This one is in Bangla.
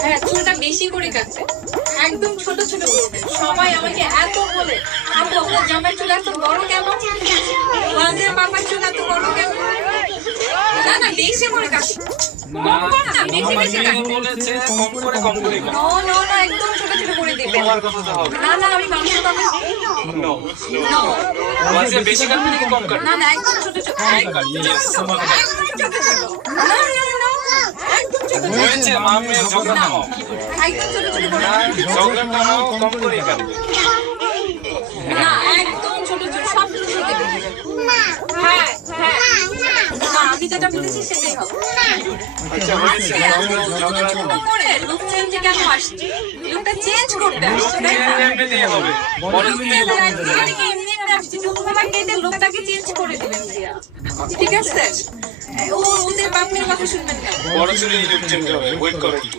হ্যাঁ, চুলটা বেশি করে কাটছে, একদম ছোট ছোট করবে। সবাই আমাকে এত বলে, আপু আপনার জামার চুল এত বড় কেন, ওনাদের পাপার চুল এত বড় কেন। না না, বেশি করে কাটছে, না, কম কর না, বেশি আমার বেশি মেয়ে কাটবে। বলেছে কম করে কাটো। নো নো নো, একদম ছোট ছোট করে দিবে। তোমার কথা তো হবে। না না, আমি মানুষ পাবো। No. নো, বলছে বেশি কাটবে নাকি কম কাটবে? না না, একদম ছোট ছোট, একদম ছোট Yes, ছোট, তোমার একদম ছোট ছোট। না না না, একদম ছোট ছোট। হয়েছে মা মেয়ে ঝগড়া নাও। একদম ছোট ছোট করে। ঝগড়া নাও, কম করে কাটবে। না, একদম ছোট ছোট, সব ছোট ছোট দেবে। হ্যাঁ হ্যাঁ, না আমি যেটা বলেছি সেটাই হবে। আচ্ছা হয়েছে, ঝগড়া করো। করে লুক চেঞ্জে কেন আসছে, লুকটা চেঞ্জ করতে আসছে, তাই না? এমনিতেই হবে। পরে তুমি লোকটাকে চেঞ্জ করে দিবেন ভাইয়া, ঠিক আছে? ওদের বাপের কথা শুনবেন না। বড় ছেলে ইলেকশন হবে, ওয়েট করো একটু।